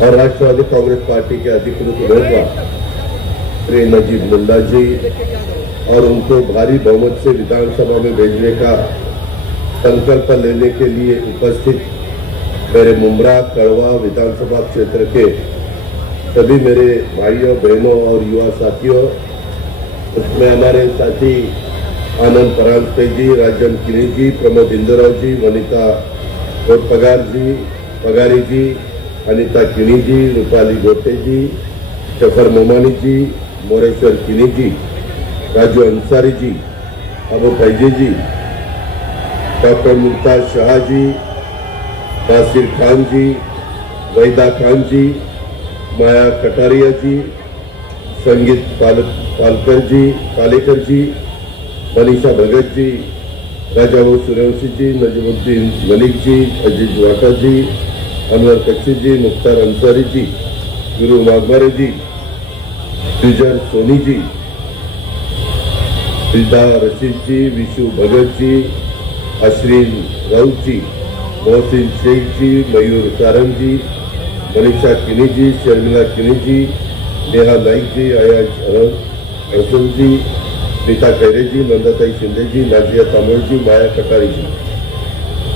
और राष्ट्रवादी कांग्रेस पार्टी के अधिकृत उम्मीदवार श्री नजीब मुल्ला जी और उनको भारी बहुमत से विधानसभा में भेजने का संकल्प लेने के लिए उपस्थित मेरे मुमरा कड़वा विधानसभा क्षेत्र के सभी मेरे भाइयों बहनों और युवा साथियों, उसमें हमारे साथी आनंद परांजपे जी, राजन किनी जी, प्रमोद इंदुराव जी, वनिता पगारी जी, अनिता किनी जी, रूपाली गोटे जी, जफर मोमानी जी, मोरेश्वर किनी जी, राजू अंसारी जी, अबू फैजी जी, डॉक्टर मुमताज शाह जी, नासिर खान जी, वहीदा खान जी, माया कटारिया जी, संगीत पालेकर जी, मनीषा भगत जी, राजा सूर्यवंशी जी, नजीमुद्दीन मलिक जी, अजीज वाटा जी, अनवर कच्ची जी, मुख्तार अंसारी जी, गुरु नागमारे जी, विजय सोनी जी, रिदा रशीद जी, विशु भगत जी, अश्रीन राउत जी, मोहसिन शेख जी, मयूर कारन जी, मनीषा किनी जी, शर्मिला किनी जी, नेहा नाइक जी, अयाज अरसन जी, नीता खैरे जी, नंदाताई शिंदे जी, नाजिया तामोल जी, माया कटारी जी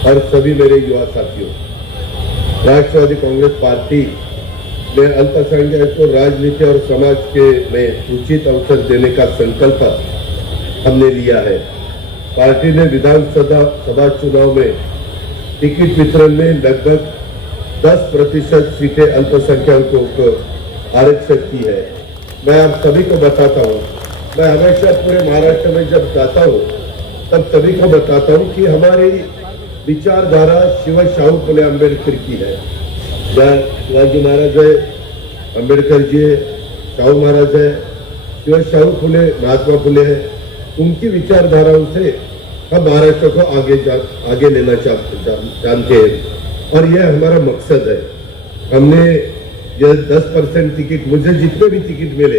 और सभी मेरे युवा साथियों, राष्ट्रवादी कांग्रेस पार्टी ने अल्पसंख्यक को राजनीति और समाज के में उचित अवसर देने का संकल्प हमने लिया है। पार्टी ने विधानसभा चुनाव में टिकट वितरण में लगभग 10% सीटें अल्पसंख्यकों को आरक्षित की है। मैं आप सभी को बताता हूँ, मैं हमेशा पूरे महाराष्ट्र में जब जाता हूँ तब सभी को बताता हूँ कि हमारी विचारधारा शिव शाहू फुले अम्बेडकर की है। शिवाजी महाराज है, अम्बेडकर जी है, शाहू महाराज है, शिव शाहू फुले, महात्मा फुले है, उनकी विचारधाराओं से हम महाराष्ट्र को आगे लेना जानते हैं और यह हमारा मकसद है। हमने यह 10% टिकट, मुझे जितने भी टिकट मिले,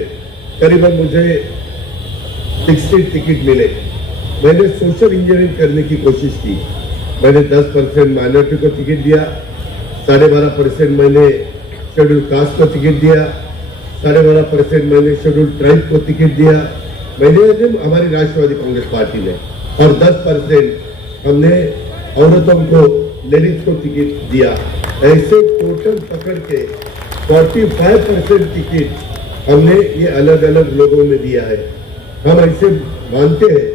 करीबन मुझे 60 टिकट मिले, मैंने सोशल इंजीनियरिंग करने की कोशिश की। मैंने 10% माइनॉरिटी को टिकट दिया, 12.5% मैंने शेड्यूल कास्ट को टिकट दिया, 12.5% मैंने शेड्यूल ट्राइब को टिकट दिया, मैंने हमारी राष्ट्रवादी कांग्रेस पार्टी ने, और 10% हमने औरतों को, लेडीज को टिकट दिया। ऐसे टोटल पकड़ के 45% टिकट हमने ये अलग अलग लोगों में दिया है। हम ऐसे मानते हैं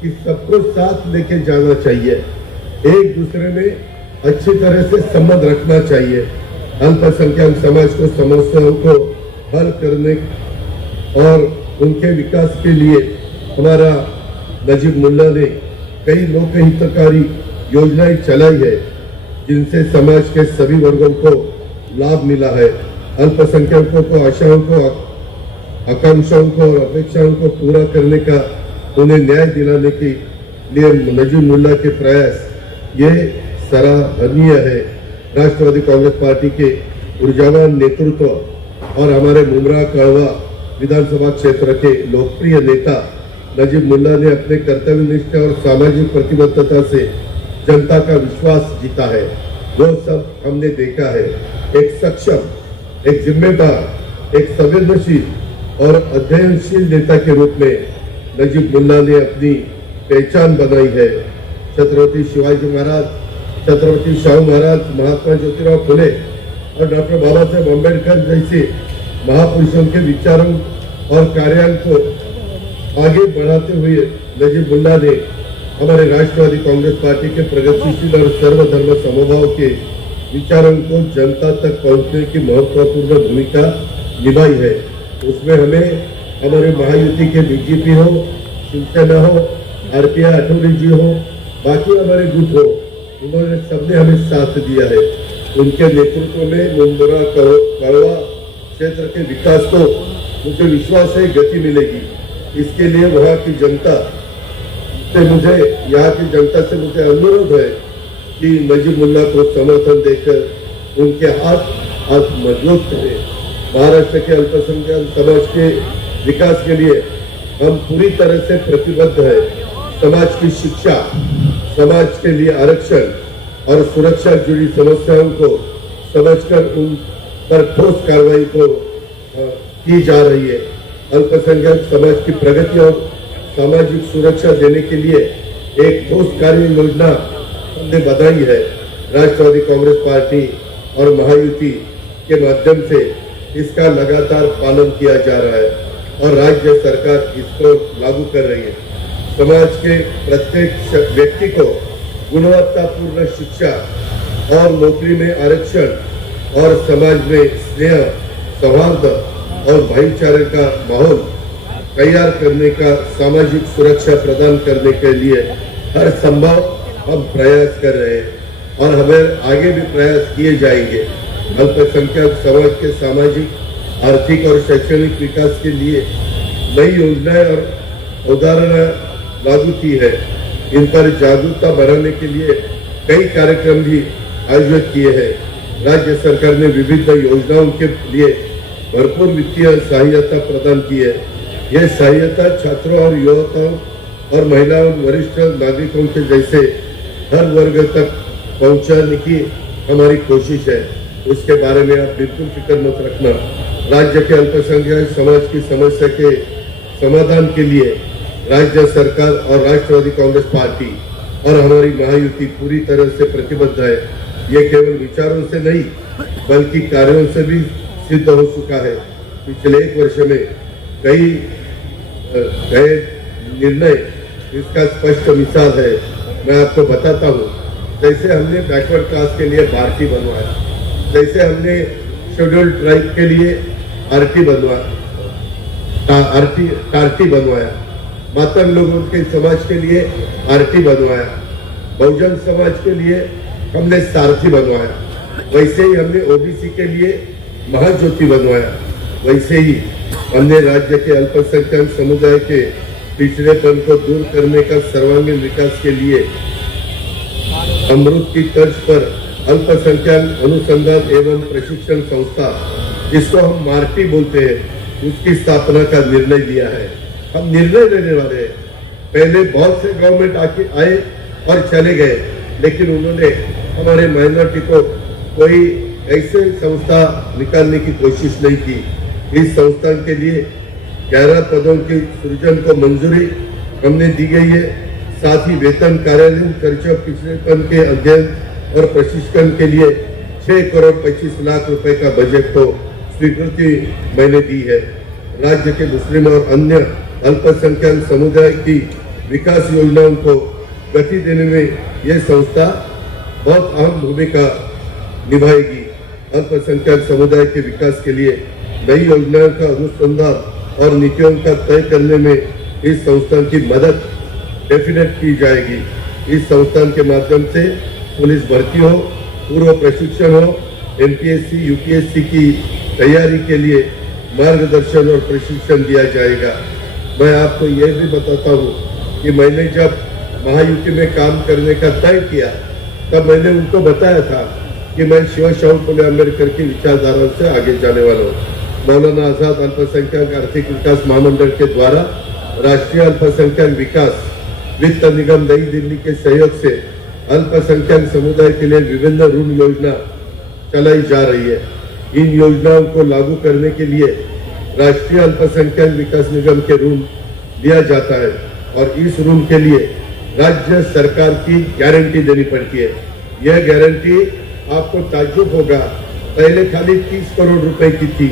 कि सबको साथ लेके जाना चाहिए, एक दूसरे में अच्छी तरह से संबंध रखना चाहिए। अल्पसंख्यक समाज को समस्याओं को हल करने और उनके विकास के लिए हमारा नजीब मुल्ला ने कई लोकहितकारी योजनाएं चलाई है, जिनसे समाज के सभी वर्गों को लाभ मिला है। अल्पसंख्यकों को, आशाओं को, आकांक्षाओं को और अपेक्षाओं को पूरा करने का, उन्हें न्याय दिलाने के लिए नजीब मुल्ला के प्रयास ये सराहनीय है। राष्ट्रवादी कांग्रेस पार्टी के ऊर्जावान नेतृत्व और हमारे मुमरा कड़वा विधानसभा क्षेत्र के लोकप्रिय नेता नजीब मुल्ला ने अपने कर्तव्यनिष्ठा और सामाजिक प्रतिबद्धता से जनता का विश्वास जीता है। वो सब हमने देखा है। एक सक्षम, एक जिम्मेदार, एक संवेदनशील और अध्ययनशील नेता के रूप में नजीब मुल्ला ने अपनी पहचान बनाई है। छत्रपति शिवाजी महाराज, छत्रपति शाहू महाराज, महात्मा ज्योतिराव फुले और डॉक्टर बाबा साहेब अम्बेडकर जैसे महापुरुषों के विचारों और कार्यों को आगे बढ़ाते हुए नजीब मुल्ला ने हमारे राष्ट्रवादी कांग्रेस पार्टी के प्रगतिशील और सर्वधर्म समभाव के विचारों को जनता तक पहुंचने की महत्वपूर्ण भूमिका निभाई है। उसमें हमें हमारे महायुति के बीजेपी हो, शिवसेना हो, आरपीआई अठौरी जी हो, बाकी हमारे गुट हो, उन्होंने सबने हमें साथ दिया है। उनके नेतृत्व में मुमरा कड़वा क्षेत्र के विकास को मुझे विश्वास है गति मिलेगी। इसके लिए वहाँ की जनता से यहाँ की जनता से मुझे अनुरोध है कि नजीब मुल्ला को समर्थन देकर उनके हाथ मजबूत करें। महाराष्ट्र के अल्पसंख्यक समाज के विकास के लिए हम पूरी तरह से प्रतिबद्ध है। समाज की शिक्षा, समाज के लिए आरक्षण और सुरक्षा जुड़ी समस्याओं को समझकर पर ठोस कार्रवाई को की जा रही है। अल्पसंख्यक समाज की प्रगति और सामाजिक सुरक्षा देने के लिए एक ठोस कार्य योजना हमने बनाई है। राष्ट्रवादी कांग्रेस पार्टी और महायुति के माध्यम से इसका लगातार पालन किया जा रहा है और राज्य सरकार इसको लागू कर रही है। समाज के प्रत्येक व्यक्ति को गुणवत्तापूर्ण शिक्षा और नौकरी में आरक्षण और समाज में स्नेह, सौहार्द और भाईचारे का माहौल तैयार करने का सामाजिक सुरक्षा प्रदान करने के लिए हर संभव हम प्रयास कर रहे हैं और हमें आगे भी प्रयास किए जाएंगे। अल्पसंख्यक समाज के सामाजिक, आर्थिक और शैक्षणिक विकास के लिए नई योजनाएं और अवधारणा लागू की है। इन पर जागरूकता बढ़ाने के लिए कई कार्यक्रम भी आयोजित किए हैं। राज्य सरकार ने विभिन्न योजनाओं के लिए भरपूर वित्तीय सहायता प्रदान की है। यह सहायता छात्रों और युवकों और महिलाओं, वरिष्ठ नागरिकों के जैसे हर वर्ग तक पहुंचाने की हमारी कोशिश है। उसके बारे में आप बिल्कुल फिक्र मत रखना। राज्य के अल्पसंख्यक समाज की समस्या के समाधान के लिए राज्य सरकार और राष्ट्रवादी कांग्रेस पार्टी और हमारी महायुति पूरी तरह से प्रतिबद्ध है। ये केवल विचारों से नहीं बल्कि कार्यों से भी सिद्ध हो चुका है। पिछले एक वर्ष में कई निर्णय इसका स्पष्ट मिसाल है। मैं आपको बताता हूँ, जैसे हमने बैकवर्ड क्लास के लिए भारती बनवाया, जैसे हमने शेड्यूल्ड ट्राइब के लिए आरटी बनवाया, मातंग लोगों के समाज के लिए आरटी बनवाया, बहुजन समाज के लिए हमने सारथी बनवाया, वैसे ही हमने ओबीसी के लिए महाज्योति बनवाया। वैसे ही हमने राज्य के अल्पसंख्यक समुदाय के पिछड़ेपन को दूर करने का सर्वांगीण विकास के लिए अमृत की तर्ज पर अल्पसंख्यक अनुसंधान एवं प्रशिक्षण संस्था, जिसको हम मार्टी बोलते हैं, उसकी स्थापना का निर्णय लिया है। हम निर्णय लेने वाले हैं। पहले बहुत से गवर्नमेंट आए और चले गए, लेकिन उन्होंने हमारे माइनॉरिटी को कोई ऐसे संस्था निकालने की कोशिश नहीं की। इस संस्था के लिए 11 पदों की सृजन को मंजूरी हमने दी गई है। साथ ही वेतन, कार्यालय खर्चों, पिछड़ेपन के अध्ययन और प्रशिक्षण के लिए 6 करोड़ 25 लाख रुपए का बजट को स्वीकृति मैंने दी है। राज्य के मुस्लिम और अन्य अल्पसंख्यक समुदाय की विकास योजनाओं को गति देने में यह संस्था बहुत अहम भूमिका निभाएगी। अल्पसंख्यक समुदाय के विकास के लिए नई योजनाओं का अनुसंधान और नीतियों का तय करने में इस संस्थान की मदद डेफिनेट की जाएगी। इस संस्थान के माध्यम से पुलिस भर्ती हो, पूर्व प्रशिक्षण हो, एमपीएससी, यूपीएससी की तैयारी के लिए मार्गदर्शन और प्रशिक्षण दिया जाएगा। मैं आपको यह भी बताता हूँ कि मैंने जब महायुति में काम करने का तय किया, तब मैंने उनको बताया था कि मैं शिव शाहू फुले अम्बेडकर की विचारधारा से आगे जाने वाला हूँ। मौलाना आजाद अल्पसंख्यक आर्थिक विकास महामंडल के द्वारा राष्ट्रीय अल्पसंख्यक विकास वित्त निगम नई दिल्ली के सहयोग से अल्पसंख्यक समुदाय के लिए विभिन्न ऋण योजना चलाई जा रही है। इन योजनाओं को लागू करने के लिए राष्ट्रीय अल्पसंख्यक विकास निगम के ऋण लिया जाता है और इस ऋण के लिए राज्य सरकार की गारंटी देनी पड़ती है। यह गारंटी आपको ताज्जुब होगा, पहले खाली 30 करोड़ रुपए की थी।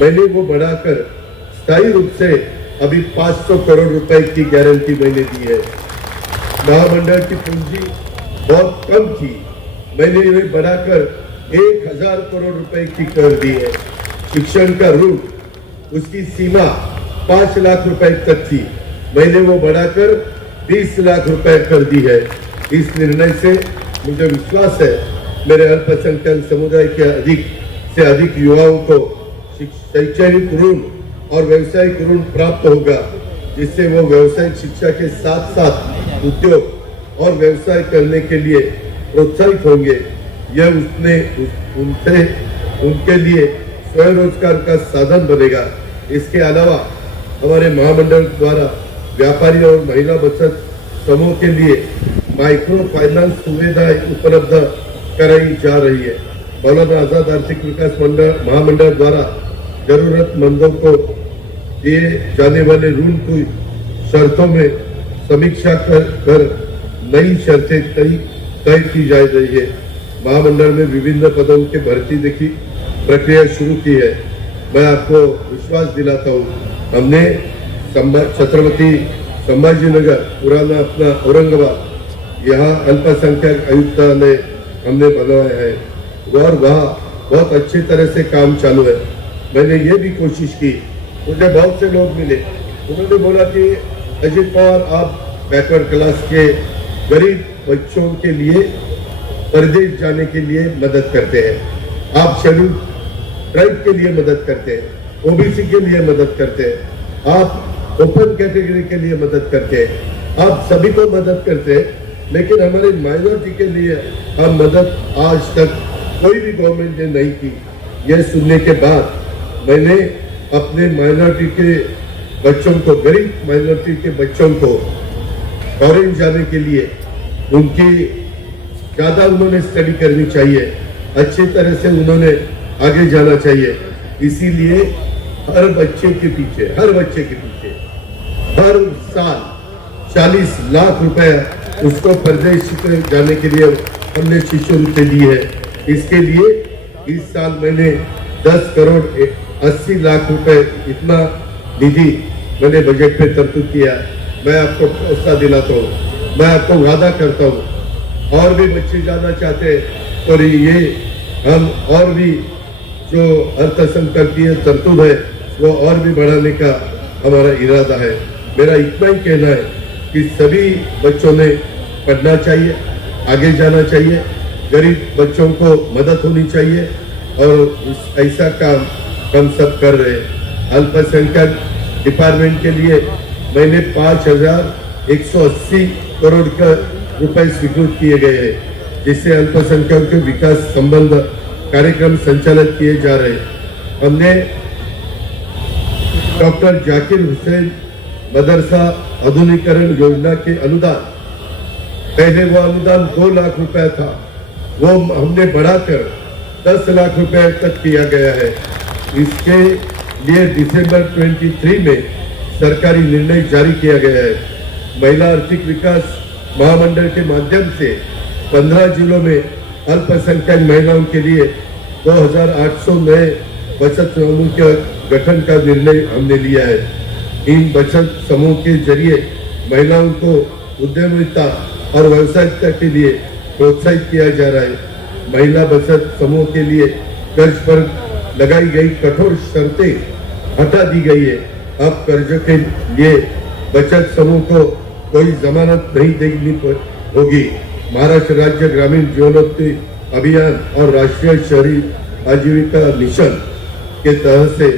मैंने वो बढ़ाकर स्थायी रूप से अभी 500 करोड़ रुपए की गारंटी मैंने दी है। महामंडल की पूंजी बहुत कम थी, मैंने इन्हें बढ़ाकर 1000 करोड़ रुपए की कर दी है। शिक्षण का ऋण, उसकी सीमा 5 लाख रुपए तक थी, मैंने वो बढ़ाकर 20 लाख रुपए कर दी है। इस निर्णय से मुझे विश्वास है मेरे अल्पसंख्यक समुदाय के अधिक से अधिक युवाओं को शैक्षणिक ऋण और व्यवसायिक ऋण प्राप्त होगा, जिससे वो व्यवसायिक शिक्षा के साथ साथ उद्योग और व्यवसाय करने के लिए प्रोत्साहित होंगे। यह उनके लिए स्वरोजगार का साधन बनेगा। इसके अलावा हमारे महामंडल द्वारा व्यापारी और महिला बचत समूह के लिए माइक्रो फाइनेंस सुविधाएं उपलब्ध कराई जा रही है। मौलाना आजाद आर्थिक विकास महामंडल द्वारा जरूरतमंदों को दिए जाने वाले ऋण की शर्तों में समीक्षा कर नई शर्तें तय की जा रही है। महामंडल में विभिन्न पदों के भर्ती की प्रक्रिया शुरू की है। मैं आपको विश्वास दिलाता हूँ, हमने छत्रपति संभाजीनगर पुराना अपना औरंगाबाद यहाँ अल्पसंख्यक आयुक्तालय हमने बनवाया है और वहाँ बहुत अच्छी तरह से काम चालू है। मैंने ये भी कोशिश की, मुझे बहुत से लोग मिले, उन्होंने बोला कि अजीत पवार आप बैकवर्ड क्लास के गरीब बच्चों के लिए परदेश जाने के लिए मदद करते हैं, आप शेड्यूल ट्राइब के लिए मदद करते हैं, ओबीसी के लिए मदद करते हैं, आप ओपन कैटेगरी के लिए मदद करते हैं, आप सभी को मदद करते हैं, लेकिन हमारे माइनॉरिटी के लिए हम मदद आज तक कोई भी गवर्नमेंट ने नहीं की। यह सुनने के बाद मैंने अपने माइनॉरिटी के बच्चों को, गरीब माइनॉरिटी के बच्चों को फॉरेन जाने के लिए उनकी ज़्यादा उन्होंने स्टडी करनी चाहिए, अच्छी तरह से उन्होंने आगे जाना चाहिए। इसीलिए हर बच्चे के पीछे हर साल 40 लाख रुपए उसको प्रदेश जाने के लिए हमने शिष्यवृत्ति दी है। इसके लिए इस साल मैंने 10 करोड़ 80 लाख रुपए इतना निधि मैंने बजट में तरतूब किया। मैं आपको भरोसा दिलाता हूँ, मैं आपको वादा करता हूँ, और भी बच्चे जाना चाहते हैं और ये हम और भी जो अर्थसंकल्पीय तरतूब है वो और भी बढ़ाने का हमारा इरादा है। मेरा इतना ही कहना है कि सभी बच्चों ने पढ़ना चाहिए, आगे जाना चाहिए, गरीब बच्चों को मदद होनी चाहिए और ऐसा काम हम सब कर रहे हैं। अल्पसंख्यक डिपार्टमेंट के लिए मैंने 5,180 करोड़ का रुपए स्वीकृत किए गए हैं, जिससे अल्पसंख्यक के विकास संबंध कार्यक्रम संचालित किए जा रहे हैं। हमने डॉक्टर जाकिर हुसैन मदरसा आधुनिकीकरण योजना के अनुदान, पहले वो अनुदान 2 लाख रुपए था, वो हमने बढ़ाकर 10 लाख रुपए तक किया गया है। इसके लिए दिसंबर 23 में सरकारी निर्णय जारी किया गया है। महिला आर्थिक विकास महामंडल के माध्यम से 15 जिलों में अल्पसंख्यक महिलाओं के लिए 2800 नए बचत समूह के गठन का निर्णय हमने लिया है। इन बचत समूह के जरिए महिलाओं को उद्यमिता और व्यवसायिकता के लिए प्रोत्साहित किया जा रहा है। महिला बचत समूह के लिए कर्ज पर लगाई गई कठोर शर्तें हटा दी गई है। अब कर्ज के लिए बचत समूह को कोई जमानत नहीं देनी होगी। महाराष्ट्र राज्य ग्रामीण जीवनोन्नति अभियान और राष्ट्रीय शहरी आजीविका मिशन के तहत से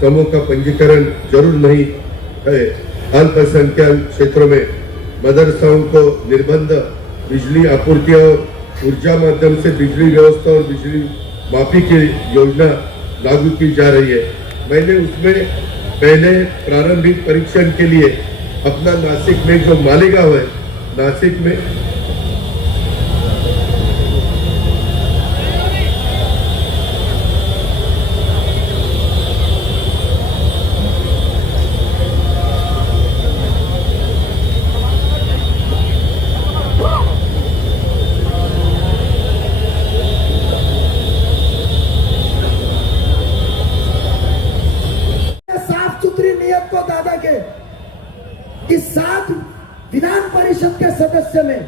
समूह का पंजीकरण जरूर नहीं है। अल्पसंख्यक क्षेत्रों में मदरसाओं को निर्बंध बिजली आपूर्ति और ऊर्जा माध्यम से बिजली व्यवस्था और बिजली माफी की योजना लागू की जा रही है। मैंने उसमें पहले प्रारंभिक परीक्षण के लिए अपना नासिक में जो मालेगांव है, नासिक में कि 7 विधान परिषद के सदस्य में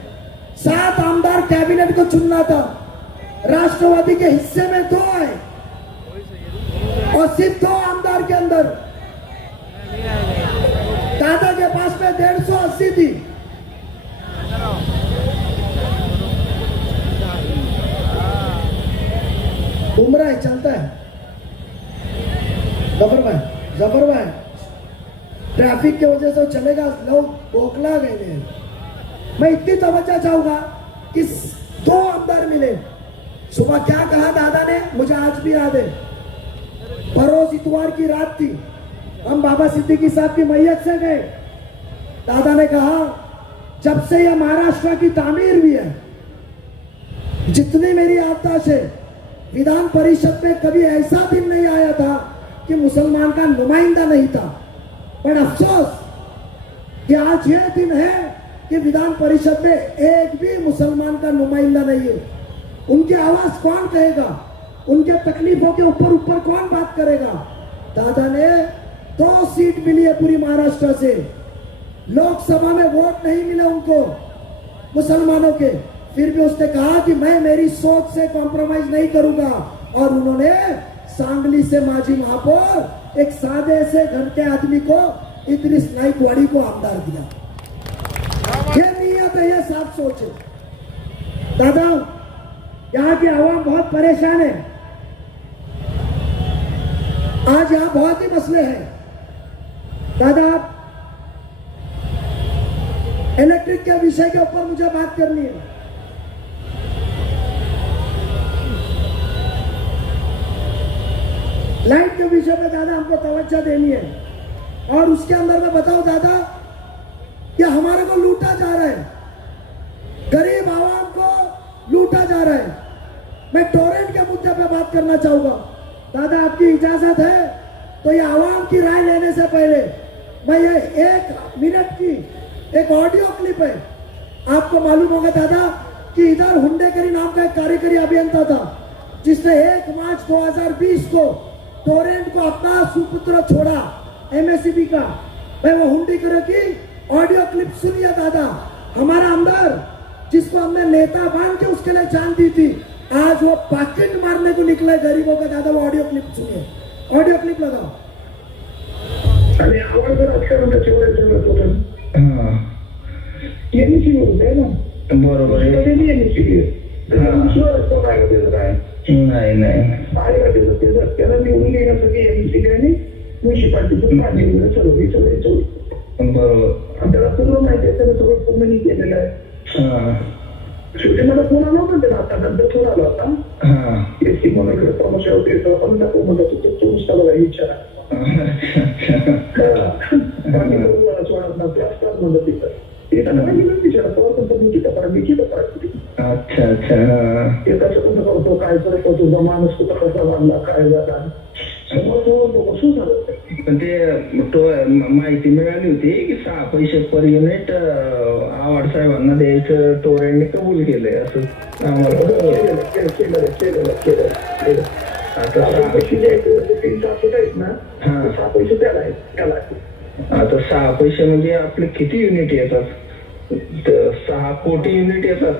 7 आमदार कैबिनेट को चुनना था। राष्ट्रवादी के हिस्से में 2 आए और सिर्फ 2 आमदार के अंदर दादा के पास में 150 थी। उम्र है, चलता है। जबर भाई ट्रैफिक की वजह से चलेगा, लोग बोखला गए हैं। मैं इतनी तवज्जो चाहूंगा कि 2 आमदार मिले। सुबह क्या कहा दादा ने, मुझे आज भी याद है। परोस इतवार की रात थी, हम बाबा सिद्दीकी साहब की मैयत से गए। दादा ने कहा जब से यह महाराष्ट्र की तामीर भी है, जितनी मेरी आददाश है विधान परिषद में कभी ऐसा दिन नहीं आया था कि मुसलमान का नुमाइंदा नहीं था। पर अफसोस कि आज यह दिन है कि विधान परिषद में एक भी मुसलमान का नुमाइंदा नहीं है। उनकी आवाज कौन कहेगा, उनके तकलीफों के ऊपर ऊपर कौन बात करेगा। दादा ने 2 सीट मिली है पूरी महाराष्ट्र से, लोकसभा में वोट नहीं मिले उनको मुसलमानों के, फिर भी उसने कहा कि मैं मेरी सोच से कॉम्प्रोमाइज नहीं करूंगा। और उन्होंने सांगली से माजी महापौर एक सादे से घर के आदमी को, इद्रिस नाइकवाड़ी को आमदार दिया। ये नियत है, ये साफ सोच है। दादा, यहाँ की आवाम बहुत परेशान है। आज यहाँ बहुत ही मसले हैं। दादा, इलेक्ट्रिक के विषय के ऊपर मुझे बात करनी है। लाइट के विषय में दादा हमको तवज्जो देनी है। और उसके अंदर में बताओ दादा कि हमारे को लूटा जा रहा है, गरीब आवाम को लूटा जा रहा है। मैं टोरेंट के मुद्दे पे बात करना चाहूंगा। दादा, आपकी इजाजत है तो ये आवाम की राय लेने से पहले मैं ये 1 मिनट की एक ऑडियो क्लिप है, आपको मालूम होगा दादा कि इधर हुंडेकरी नाम का एक कार्यकारी अभियंता था जिसने 1 मार्च 2020 को टोरेंट को अपना सुपुत्र छोड़ा एमएससीबी का। मैं वो हुंडेकरी की ऑडियो क्लिप सुनिए दादा। हमारा अंदर जिसको हमने नेता मान के उसके लिए जान दी थी, आज वो पॉकेट मारने को निकले गरीबों का। दादा, वो ऑडियो क्लिप सुनिए, ऑडियो क्लिप लगाओ। आणि आवाज जर अक्षरांचा तेवढं जमत होतं. यांनी होते ना, बरोबर आहे. त्यांनी नाही नाही त्याला निवडून येण्यासाठी एमसीबी आणि म्युन्सिपाल्टीचं पाणी सगळं बरोबर. त्याला पूर्ण माहिती आहे, त्याला सगळं पूर्ण नाही केलेलं आहे. शेवटी मला फोन आला होता त्याला, आता नंतर फोन आला होता एसी म्हणून इकडे समस्या होती, पण नको म्हणत होतो तो नुसता बघा विचारा पाणी असतात म्हणलं तिथं येताना विचारा अच्छा अच्छा. येताचं कसं करतो, काय करतो, तुझा माणूस कुठं कसा बांधला, काय झाला, बसून झालं. पण ते माहिती मिळाली होती की 6 पैसे पर युनिट आव्हाड साहेबांना द्यायचं टोरेंटने कबूल केलंय असं आम्हाला केलं. आता 6 पैसे द्यायचे 3 तास आहेत ना, 6 पैसे त्याला आहेत त्याला. आता 6 पैसे म्हणजे आपले किती युनिट येतात? 6 कोटी युनिट येतात.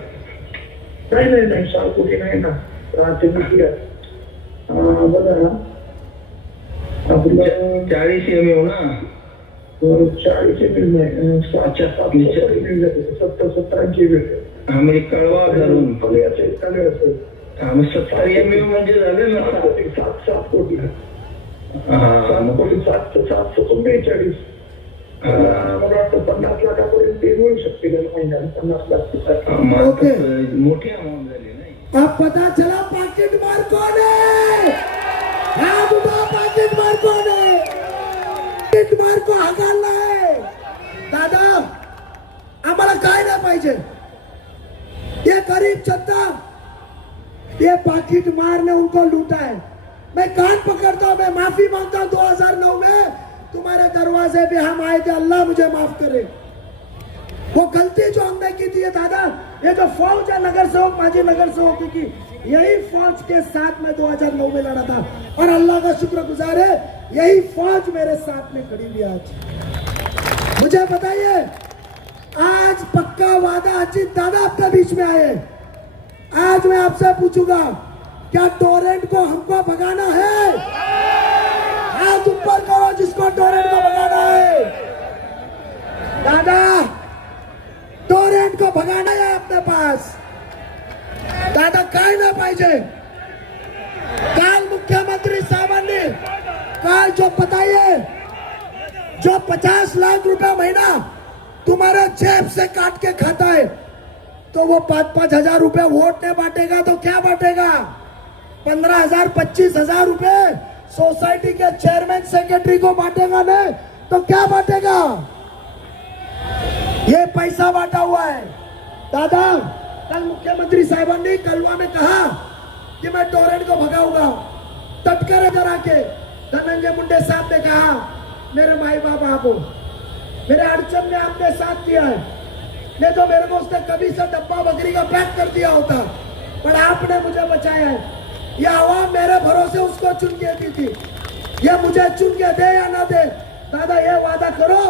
नाही 6 कोटी नाही ना, बघा आपलं 40 एमएम ना, 40 मिळत नाही, 70-80 मिळते. हा म्हणजे कळवा धरून कमी असेल, कमी असेल. हा मग 70 एमएम म्हणजे झाले ना 7 कोटी 7 कोटी हा 7 कोटी 742 मला वाटतं 50 लाखापर्यंत ते मिळू शकते महिन्याला. 50 लाख ओके. मोठी अमाऊंट झाली नाही. अब पता चला पॉकेट मार कौन है। हाथ उठा, पॉकेट मार कौन है। पॉकेट मार को हगालना है। दादा, आम्हाला काय नाही पाहिजे, ये गरीब जनता, ये पॉकेट मार ने उनको लूटा है। मैं कान पकड़ता हूं, मैं माफी मांगता हूं। 2009 में तुम्हारे दरवाजे पे हम आए थे, अल्लाह मुझे माफ करे। वो गलती जो हमने की थी दादा, ये जो फौज है नगर सेवक, माजी नगर सेवक की, यही फौज के साथ में 2009 में लड़ा था और अल्लाह का शुक्रगुजार है, यही फौज मेरे साथ में खड़ी हुई। आज मुझे बताइए, आज पक्का वादा अजीत दादा अपने बीच में आए। आज मैं आपसे पूछूंगा, क्या टोरेंट को हमको भगाना है? हाथ ऊपर करो जिसको टोरेंट को भगाना है। दादा, टोरेंट को भगाना है अपने पास। दादा, काय नाही पाहिजे। काल मुख्यमंत्री साहेबांनी काल जो बताइए, जो 50 लाख रुपया महीना तुम्हारे जेब से काट के खाता है, तो वो 5-5 हजार रुपए वोट ने बांटेगा तो क्या बांटेगा? 15,000 25,000 रुपए सोसाइटी के चेयरमैन सेक्रेटरी को बांटेगा नहीं तो क्या बांटेगा? ये पैसा बांटा हुआ है। दादा, कल मुख्यमंत्री साहब ने कलवा में कहा कि मैं टोरेंट को भगाऊंगा। तटकर इधर आके धनंजय मुंडे साहब ने कहा, मेरे माई बाप आप हो, मेरे अड़चन में आपने साथ दिया है, नहीं तो मेरे को उसने कभी से डब्बा बकरी का पैक कर दिया होता, पर आपने मुझे बचाया है। यह आवाम मेरे भरोसे उसको चुन के दी थी, यह मुझे चुन के दे या ना दे, दादा ये वादा करो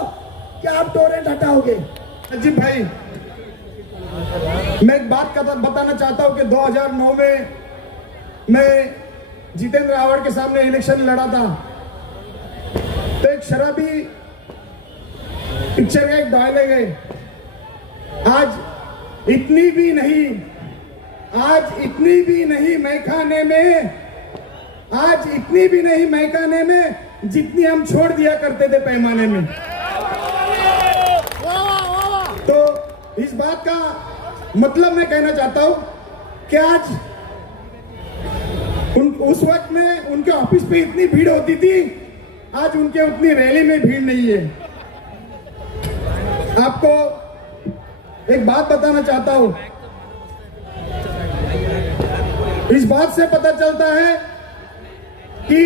कि आप टोरेंट हटाओगे। अजीब भाई, मैं एक बात बताना चाहता हूं कि 2009 में मैं जितेंद्र आवाड़ के सामने इलेक्शन लड़ा था, तो एक शराबी पिक्चर का एक डायलॉग है, आज इतनी भी नहीं मैखाने में, आज इतनी भी नहीं मैखाने में जितनी हम छोड़ दिया करते थे पैमाने में। तो इस बात का मतलब मैं कहना चाहता हूं कि आज उस वक्त में उनके ऑफिस पे इतनी भीड़ होती थी, आज उनके उतनी रैली में भीड़ नहीं है। आपको एक बात बताना चाहता हूं, इस बात से पता चलता है कि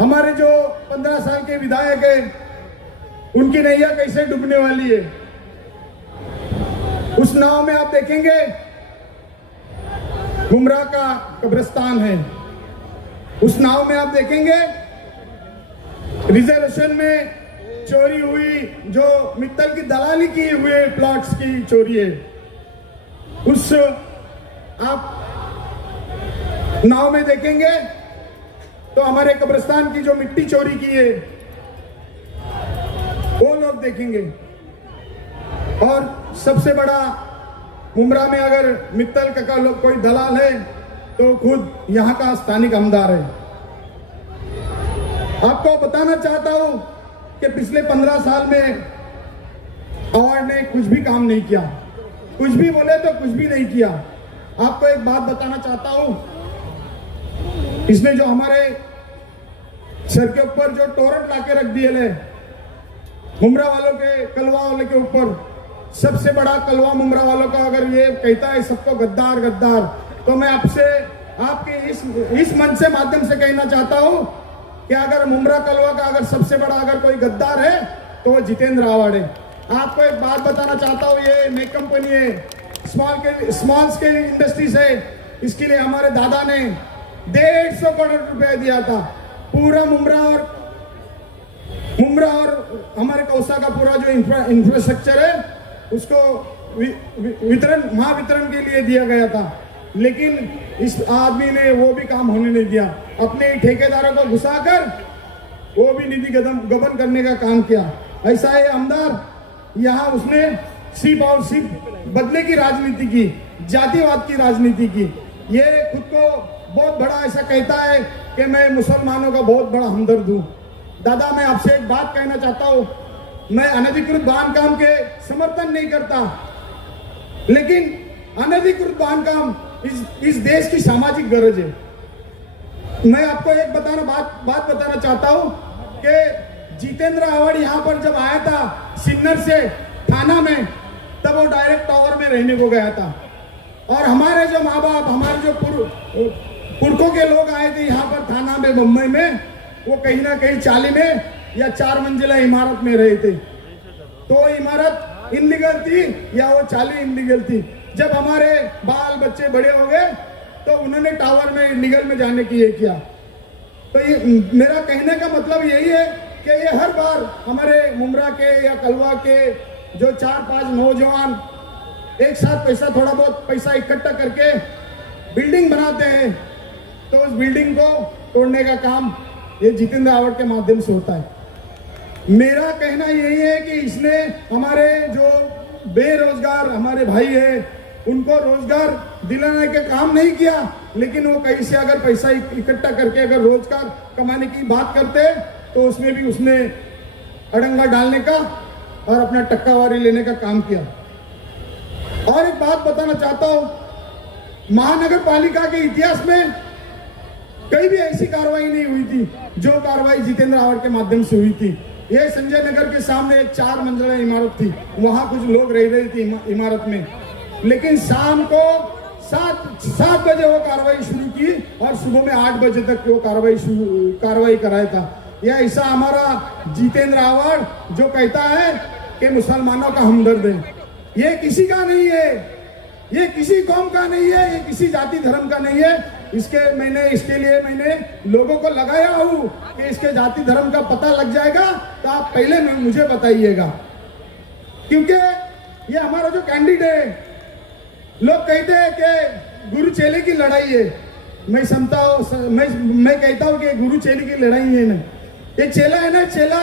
हमारे जो 15 साल के विधायक है उनकी नैया कैसे डूबने वाली है। उस नाव में आप देखेंगे गुमराह का कब्रिस्तान है, उस नाव में आप देखेंगे रिजर्वेशन में चोरी हुई, जो मित्तल की दलाली की हुए प्लॉट्स की चोरी है, उस आप नाव में देखेंगे तो हमारे कब्रिस्तान की जो मिट्टी चोरी की है वो लोग देखेंगे। और सबसे बड़ा मुमरा में अगर मित्तल का लोग कोई दलाल है तो खुद यहाँ का स्थानिक आमदार है। आपको बताना चाहता हूं कि पिछले 15 साल में आवाड़ ने कुछ भी काम नहीं किया, कुछ भी बोले तो कुछ भी नहीं किया। आपको एक बात बताना चाहता हूं, इसने जो हमारे सर के ऊपर जो टोरेंट लाके रख दिए ले मुमरा वालों के, कलवा वाले के ऊपर, सबसे बड़ा कलवा मुमरा वालों का अगर ये कहता है सबको गद्दार गद्दार, तो मैं आपसे आपके इस मंच से माध्यम से कहना चाहता हूं कि अगर मुमरा कलवा का अगर सबसे बड़ा अगर कोई गद्दार है तो वो जितेंद्र आवाड़ है। आपको एक बात बताना चाहता हूं, ये नई कंपनी है, स्मॉल स्केल इंडस्ट्रीज है, इसके लिए हमारे दादा ने 150 करोड़ रुपए दिया था। पूरा मुमरा और हमारे कौसा का पूरा जो इंफ्रास्ट्रक्चर है उसको महावितरण के लिए दिया गया था, लेकिन इस आदमी ने वो भी काम होने नहीं दिया। अपने ठेकेदारों को घुसाकर वो भी निधि गबन करने का काम किया। ऐसा है आमदार, यहाँ उसने सिर्फ और सिर्फ बदले की राजनीति की, जातिवाद की राजनीति की। ये खुद को बहुत बड़ा ऐसा कहता है कि मैं मुसलमानों का बहुत बड़ा हमदर्द हूँ। दादा, मैं आपसे एक बात कहना चाहता हूँ, मैं अनधिकृत बांधकाम के समर्थन नहीं करता, लेकिन अनधिकृत बांधकाम इस देश की सामाजिक गरज है। मैं आपको एक बात बताना चाहता हूँ कि जितेंद्र आवाड़ यहाँ पर जब आया था सिन्नर से थाना में, तब वो डायरेक्ट टावर में रहने को गया था, और हमारे जो माँ बाप, हमारे जो पुरखों के लोग आए थे यहाँ पर थाना में मुंबई में, वो कहीं ना कहीं 40 में या 4 मंजिला इमारत में रहे थे। तो इमारत इनलीगल थी या वो 40 इनलीगल थी। जब हमारे बाल बच्चे बड़े हो गए तो उन्होंने टावर में इनलीगल में जाने की ये किया। तो ये मेरा कहने का मतलब यही है कि ये हर बार हमारे मुमरा के या कलवा के जो 4-5 नौजवान एक साथ थोड़ा बहुत पैसा इकट्ठा करके बिल्डिंग बनाते हैं, तो उस बिल्डिंग को तोड़ने का काम ये जितेंद्र आवाड़ के माध्यम से होता है। मेरा कहना यही है कि इसने हमारे जो बेरोजगार हमारे भाई है उनको रोजगार दिलाने का काम नहीं किया, लेकिन वो कहीं से अगर पैसा इकट्ठा करके अगर रोजगार कमाने की बात करते तो उसमें भी उसने अड़ंगा डालने का और अपना टक्कावारी लेने का काम किया। और एक बात बताना चाहता हूं, महानगर पालिका के इतिहास में कहीं भी ऐसी कार्रवाई नहीं हुई थी जो कार्रवाई जितेंद्र आवाड़ के माध्यम से हुई थी। ये संजय नगर के सामने एक 4 मंजिला इमारत थी, वहां कुछ लोग रह रहे थे इमारत में, लेकिन शाम को 7 बजे वो कार्रवाई शुरू की और सुबह में 8 बजे तक वो कार्रवाई कराया था। यह ऐसा हमारा जितेंद्र आव्हाड जो कहता है कि मुसलमानों का हमदर्द है, ये किसी का नहीं है, ये किसी कौम का नहीं है, ये किसी जाति धर्म का नहीं है। इसके लिए मैंने लोगों को लगाया हूँ कि इसके जाति धर्म का पता लग जाएगा तो आप पहले मुझे बताइएगा, क्योंकि ये हमारा जो कैंडिडेट है, लोग कहते हैं कि गुरु चेले की लड़ाई है। मैं समझता हूँ, मैं कहता हूँ कि गुरु चेले की लड़ाई है ना, ये चेला है ना, चेला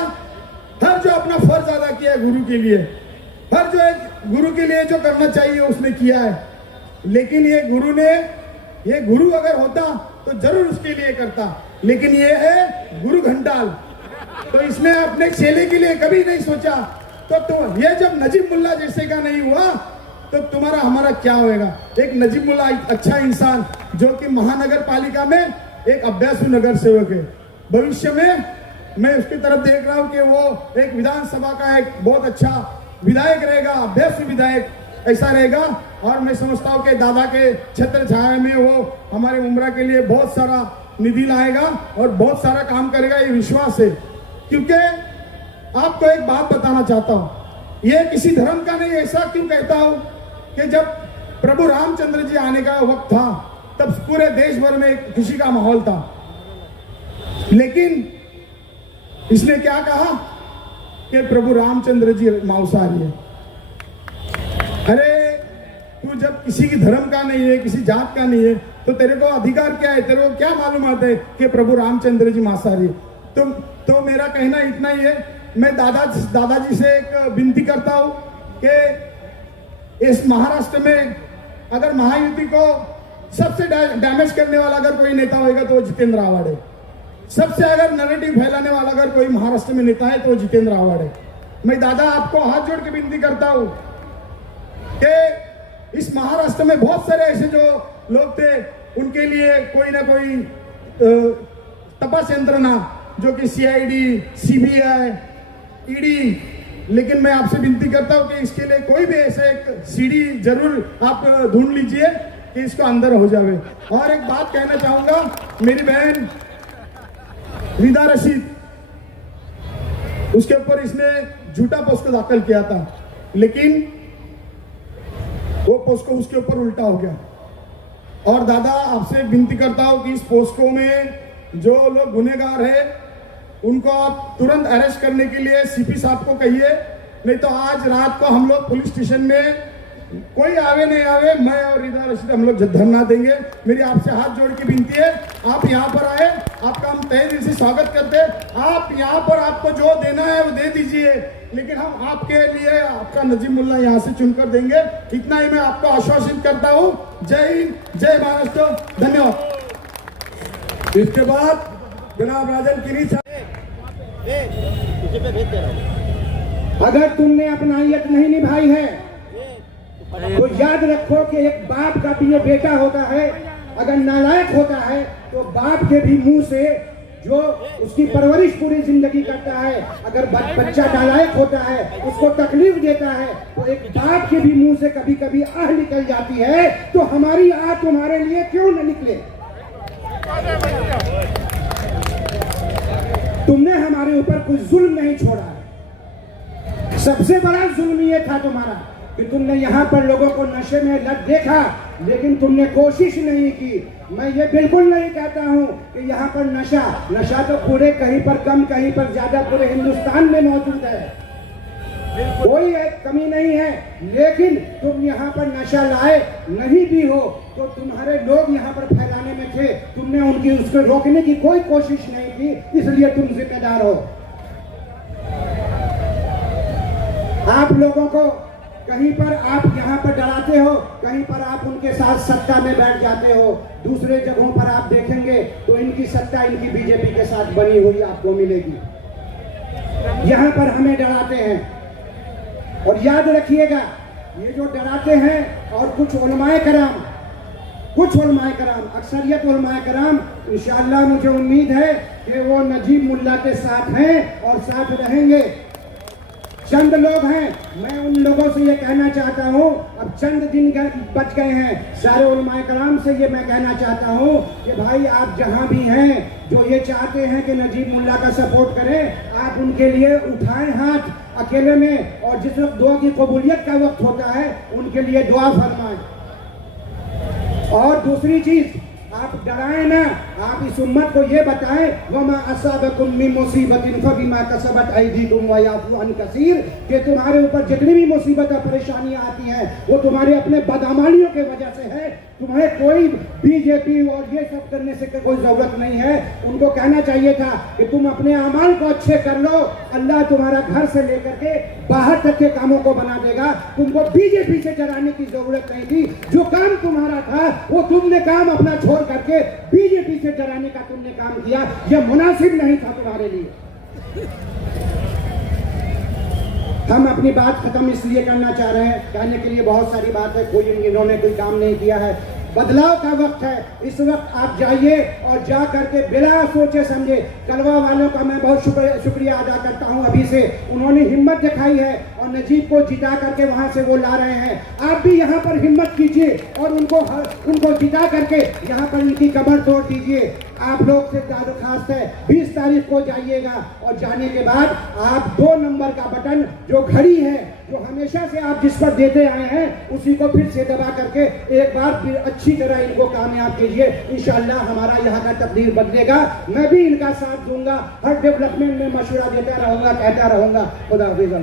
हर जो अपना फर्ज अदा किया है गुरु के लिए, हर जो एक गुरु के लिए जो करना चाहिए उसने किया है। लेकिन ये गुरु अगर होता तो जरूर उसके लिए करता, लेकिन ये है गुरु घंटाल, तो इसने अपने चेले के लिए कभी नहीं सोचा। तो ये जब नजीब मुल्ला जैसे का नहीं हुआ तो तुम्हारा हमारा क्या होएगा। एक नजीब मुल्ला अच्छा इंसान जो कि महानगर पालिका में एक अभ्यासु नगर सेवक है, भविष्य में मैं उसकी तरफ देख रहा हूं कि वो एक विधानसभा का एक बहुत अच्छा विधायक रहेगा, अभ्यासु विधायक ऐसा रहेगा। और मैं समझता हूं कि दादा के छत्र छाया में वो हमारे उम्रा के लिए बहुत सारा निधि लाएगा और बहुत सारा काम करेगा, ये विश्वास है। क्योंकि आपको एक बात बताना चाहता हूं, ये किसी धर्म का नहीं। ऐसा क्यों कहता हूं कि जब प्रभु रामचंद्र जी आने का वक्त था तब पूरे देश भर में खुशी का माहौल था, लेकिन इसने क्या कहा कि प्रभु रामचंद्र जी मांसाहारी है। अरे तू जब किसी की धर्म का नहीं है, किसी जात का नहीं है, तो तेरे को अधिकार क्या है, तेरे को क्या मालूम आता है कि प्रभु रामचंद्र जी मांसाहारी है। तो मेरा कहना इतना ही है, मैं दादाजी से एक विनती करता हूं कि इस महाराष्ट्र में अगर महायुति को सबसे डैमेज करने वाला अगर कोई नेता होगा तो जितेंद्र आव्हाड है। सबसे अगर नैरेटिव फैलाने वाला अगर कोई महाराष्ट्र में नेता है तो जितेंद्र आव्हाड है। मैं दादा आपको हाथ जोड़ के विनती करता हूं कि इस महाराष्ट्र में बहुत सारे ऐसे जो लोग थे, उनके लिए कोई ना कोई तपास यंत्रणा जो कि सीआईडी, सीबीआई, ईडी, लेकिन मैं आपसे विनती करता हूं कि इसके लिए कोई भी ऐसे एक सीडी जरूर आप ढूंढ लीजिए कि इसको अंदर हो जावे। और एक बात कहना चाहूंगा, मेरी बहन रिदा रशीद, उसके ऊपर इसने झूठा पोस्को दाखिल किया था, लेकिन वो पोस्को उसके ऊपर उल्टा हो गया। और दादा आपसे विनती करता हूं कि इस पोस्को में जो लोग गुनहगार है उनको आप तुरंत अरेस्ट करने के लिए सीपी साहब को कहिए, नहीं तो आज रात को हम लोग पुलिस स्टेशन में कोई आवे नहीं आवे, मैं और रिदा रशीद हम लोग धरना देंगे। मेरी आपसे हाथ जोड़ के विनती है, आप यहाँ पर आए, आपका हम तहे दिल से स्वागत करते हैं। आप यहाँ पर आपको जो देना है वो दे दीजिए, लेकिन हम आपके लिए आपका नजीब मुल्ला यहाँ से चुनकर देंगे। इतना ही मैं आपको आश्वासित करता हूँ। जय हिंद, जय महाराष्ट्र, धन्यवाद। इसके बाद जनाब राजन किनी साहब, अगर तुमने अपनाइयत नहीं निभाई है तो याद रखो कि एक बाप का भी ये बेटा होता है, अगर नालायक होता है तो बाप के भी मुंह से जो उसकी परवरिश पूरी जिंदगी करता है, अगर बच्चा नालायक होता है, उसको तकलीफ देता है, तो एक बाप के भी मुंह से कभी कभी आह निकल जाती है। तो हमारी आह तुम्हारे लिए क्यों न निकले। तुमने हमारे ऊपर कोई जुल्म नहीं छोड़ा। सबसे बड़ा जुल्म ये था तुम्हारा कि तुमने यहाँ पर लोगों को नशे में लत देखा, लेकिन तुमने कोशिश नहीं की। मैं ये बिल्कुल नहीं कहता हूँ कि यहाँ पर नशा तो पूरे कहीं पर कम, कहीं पर ज्यादा पूरे हिंदुस्तान में मौजूद है, कोई कमी नहीं है। लेकिन तुम यहाँ पर नशा लाए नहीं भी हो तो तुम्हारे लोग यहाँ पर फैलाने में थे, तुमने उनकी उसको रोकने की कोई कोशिश नहीं की, इसलिए तुम जिम्मेदार हो। आप लोगों को कहीं पर आप यहाँ पर डराते हो, कहीं पर आप उनके साथ सत्ता में बैठ जाते हो, दूसरे जगहों पर आप देखेंगे तो इनकी सत्ता इनकी बीजेपी के साथ बनी हुई आपको मिलेगी। यहाँ पर हमें डराते हैं, और याद रखिएगा ये जो डराते हैं और कुछ उलमाए कराम, अक्सरियत उलमाए कराम, इंशाअल्लाह मुझे उम्मीद है कि वो नजीब मुल्ला के साथ हैं और साथ रहेंगे। चंद लोग हैं, मैं उन लोगों से ये कहना चाहता हूँ, अब चंद दिन बच गए हैं, सारे उलमाए कराम से ये मैं कहना चाहता हूँ कि भाई आप जहाँ भी हैं, जो ये चाहते हैं कि नजीब मुल्ला का सपोर्ट करें, आप उनके लिए उठाएं हाथ अकेले में, और जिस वक्त दुआ की कबूलियत का वक्त होता है उनके लिए दुआ फरमाएं। और दूसरी चीज, आप डराएं ना, आप इस उम्मत को ये बताएं, वमा असाबकुम मिन मुसीबतिन फबिमा कसबत अयदीकुम व याफू अन कसीर, कि तुम्हारे ऊपर जितनी भी मुसीबतें परेशानियां आती हैं वो तुम्हारे अपने बदअमालियों के वजह से है। तुम्हें कोई बीजेपी और ये सब करने से कोई जरूरत नहीं है। उनको कहना चाहिए था कि तुम अपने अमाल को अच्छे कर लो, अल्लाह तुम्हारा घर से लेकर के बाहर तक के कामों को बना देगा। तुमको बीजेपी से डराने की जरूरत नहीं थी। जो काम तुम्हारा था वो तुमने काम अपना छोड़ करके बीजेपी से डराने का तुमने काम किया, यह मुनासिब नहीं था तुम्हारे लिए। हम अपनी बात खत्म इसलिए करना चाह रहे हैं, कहने के लिए बहुत सारी बात है, कोई इन्होंने कोई काम नहीं किया है, बदलाव का वक्त है। इस वक्त आप जाइए और जा करके बिना सोचे समझे, कलवा वालों का मैं बहुत शुक्रिया अदा करता हूं, अभी से उन्होंने हिम्मत दिखाई है और नजीब को जिता करके वहां से वो ला रहे हैं। आप भी यहाँ पर हिम्मत कीजिए और उनको जिता करके यहाँ पर इनकी कमर तोड़ दीजिए। आप लोग से दरखास्त है 20 तारीख को जाइएगा और जाने के बाद आप 2 नंबर का बटन जो घड़ी है, जो हमेशा से आप जिस पर देते आए हैं, उसी को फिर से दबा करके एक बार फिर अच्छी तरह इनको कामयाब कीजिए। इंशाअल्लाह हमारा यहाँ का तकदीर बदलेगा। मैं भी इनका साथ दूंगा, हर डेवलपमेंट में मशवरा देता रहूंगा, कहता रहूंगा। खुदा हाफिज़।